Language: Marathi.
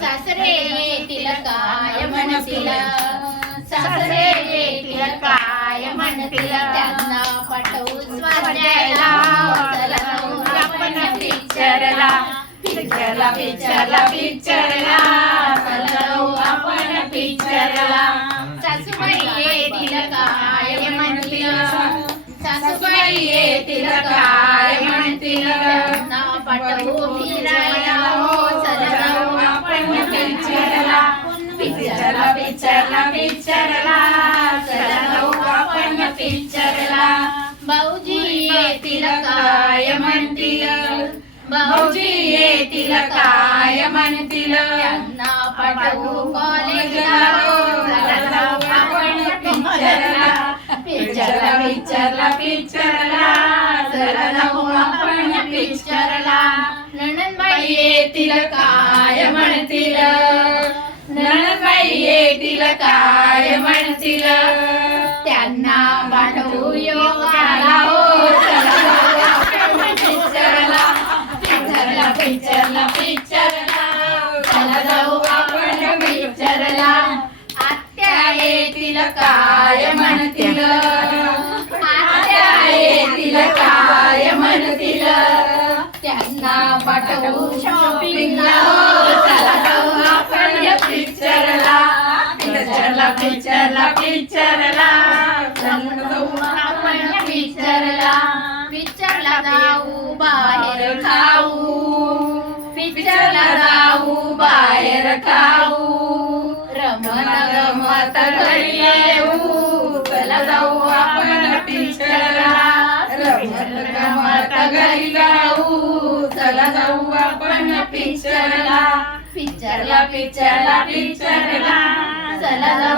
सासरे येतील काय म्हणतील, सासरे येतील काय म्हणतील, त्यांना पाठवू स्वाध्यायाला, चला जाऊ आपण पिक्चरला, पिक्चरला पिक्चरला पिक्चरला, चला जाऊ आपण पिक्चरला. सासूबाई येतील काय म्हणतील, सासूबाई येतील काय म्हणतील, त्यांना पाठवू फिरायला, चला जाऊ आपण पिक्चरला, पिक्चरला पिक्चरला पिक्चरला, चला जाऊ आपण पिक्चरला. भाऊजी येतील काय म्हणतील, भाऊजी येतील काय म्हणतील, त्यांना पाठवू कॉलेजला, चला जाऊ आपण पिक्चरला, पिक्चरला पिक्चरला पिक्चरला, चला जाऊ आपण पिक्चरला. नणंदबाई येतील काय म्हणतील, नणंदबाई येतील काय म्हणतील, त्यांना पाठवू योगाला, चला जाऊ आपण पिक्चरला, पिक्चरला पिक्चरला पिक्चरला, चला जाऊ आपण पिक्चरला. आत्या येतील काय म्हणतील, आत्या येतील काय म्हणतील, त्यांना पाठवू शॉपिंगला, चला जाऊ आपण पिक्चरला, पिक्चरला पिक्चरला पिक्चरला, चला जाऊ आपण पिक्चरला. पिक्चरला जाऊ बाहेर खाऊ, पिक्चरला जाऊ बाहेर खाऊ, रमत गमत घरी येऊ, चला जाऊ आपण पिक्चरला, रमत गमत घरी जाऊ, चला जाऊ आपण पिक्चरला, पिक्चरला पिक्चरला पिक्चरला, चला जाऊ